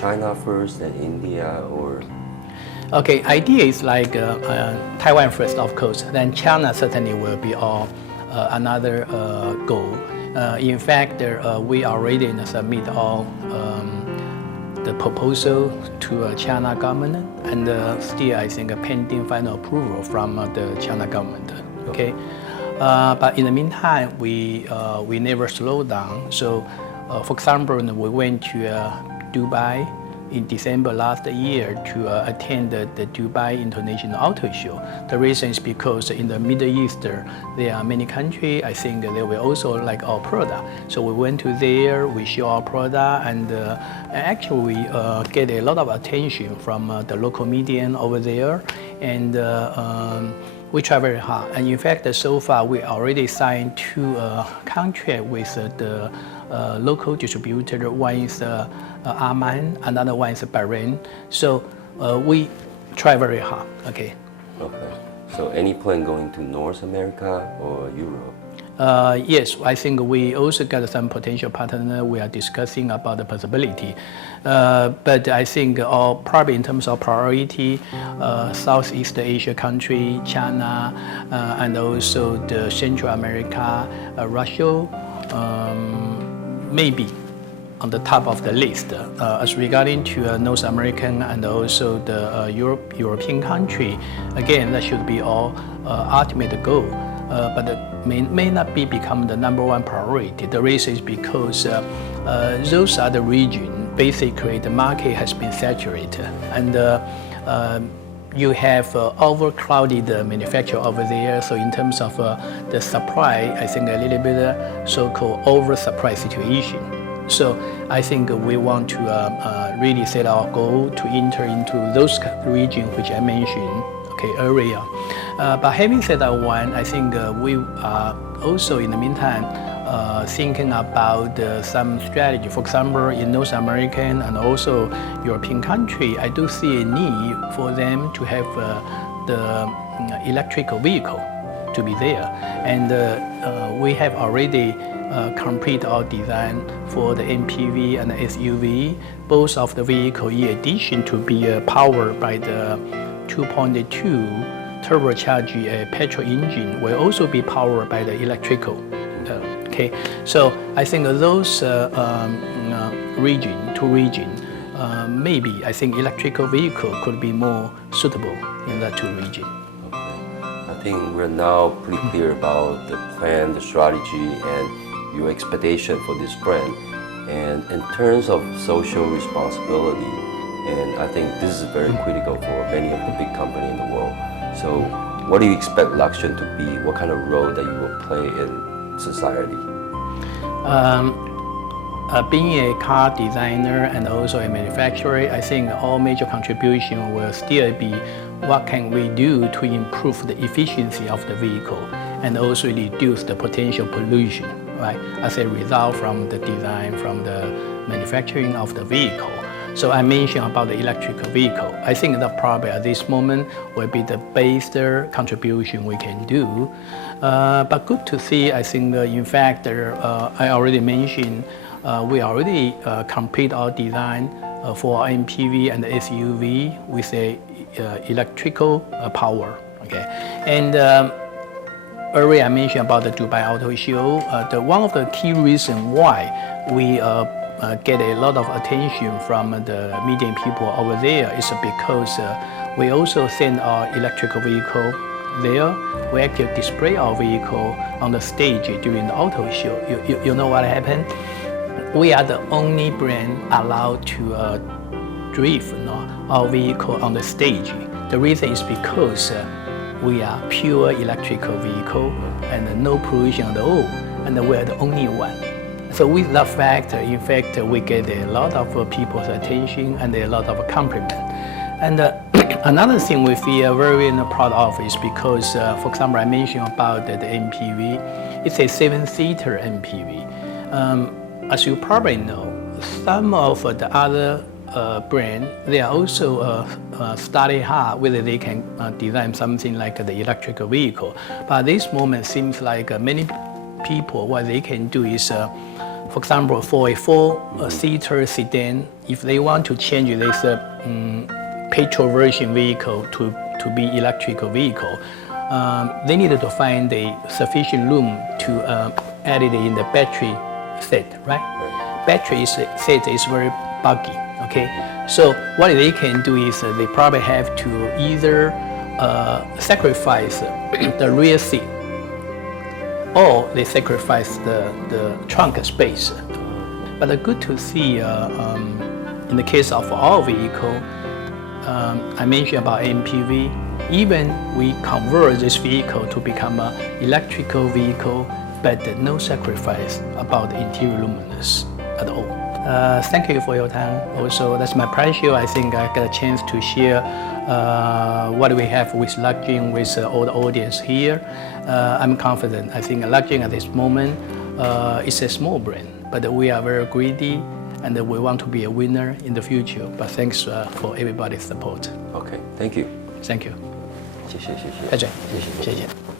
China first, then India, or? Okay, idea is like Taiwan first, of course. Then China certainly will be another goal. In fact, we already submit all the proposal to China government, and still I think pending final approval from the China government. Okay, but in the meantime, we never slow down. So, for example, we went to Dubai in December last year to attend the Dubai International Auto Show. The reason is because in the Middle East, there are many countries, I think they will also like our product. So we went to there, we show our product, and actually we get a lot of attention from the local media over there. And we try very hard. And in fact, so far we already signed 2 contracts with the local distributor. One is Oman, another one is Bahrain. So we try very hard. Okay. Okay. So any plan going to North America or Europe? Yes, I think we also got some potential partner. We are discussing about the possibility. But I think probably in terms of priority, Southeast Asia country, China, and also the Central America, Russia, maybe on the top of the list. As regarding to North American and also the European country, again, that should be our ultimate goal. But it may not become the #1 priority. The reason is because those are the regions, basically the market has been saturated, and you have overcrowded manufacturer over there. So in terms of the supply, I think a little bit so-called oversupply situation. So I think we want to really set our goal to enter into those regions which I mentioned, okay, earlier. But having said that one, I think we are also in the meantime thinking about some strategy. For example, in North American and also European country, I do see a need for them to have the electrical vehicle to be there. And we have already complete our design for the MPV and the SUV. Both of the vehicle, in addition to be powered by the 2.2 turbocharged petrol engine, will also be powered by the electrical. Okay, so I think those two regions, maybe I think electrical vehicle could be more suitable in that 2 regions. I think we're now pretty clear about the plan, the strategy, and your expectation for this brand. And in terms of social responsibility, and I think this is very critical for many of the big companies in the world. So what do you expect Luxgen to be? What kind of role that you will play in society? Being a car designer and also a manufacturer, I think all major contribution will still be what can we do to improve the efficiency of the vehicle and also reduce the potential pollution, right, as a result from the design, from the manufacturing of the vehicle. So I mentioned about the electrical vehicle. I think that probably at this moment will be the best contribution we can do. But good to see, I think in fact, I already mentioned, we already complete our design for MPV and SUV with a electrical power. Okay, and earlier I mentioned about the Dubai Auto Show. One of the key reasons why we get a lot of attention from the media people over there is because we also send our electrical vehicle there. We actually display our vehicle on the stage during the auto show. You know what happened? We are the only brand allowed to drive our vehicle on the stage. The reason is because we are pure electrical vehicle and no pollution at all, and we are the only one. So with that fact, in fact, we get a lot of people's attention and a lot of compliment. And another thing we feel very proud of is because, for example, I mentioned about the MPV. It's a 7-seater MPV. As you probably know, some of the other brands, they are also study hard whether they can design something like the electrical vehicle. But at this moment, seems like many people, what they can do is For example, for a four-seater sedan, if they want to change this petrol version vehicle to be electrical vehicle, they needed to find a sufficient room to add it in the battery set, right? Battery set is very bulky, okay? So what they can do is they probably have to either sacrifice the rear seat, or they sacrifice the trunk space. But good to see in the case of our vehicle, I mentioned about MPV, even we convert this vehicle to become an electrical vehicle, but no sacrifice about the interior luminous at all. Thank you for your time. Also, that's my pleasure. I think I got a chance to share what we have with Luxgen with all the audience here. I'm confident. I think Luxgen at this moment is a small brand, but we are very greedy and we want to be a winner in the future. But thanks for everybody's support. Okay, thank you. Thank you. 谢谢。再见，谢谢。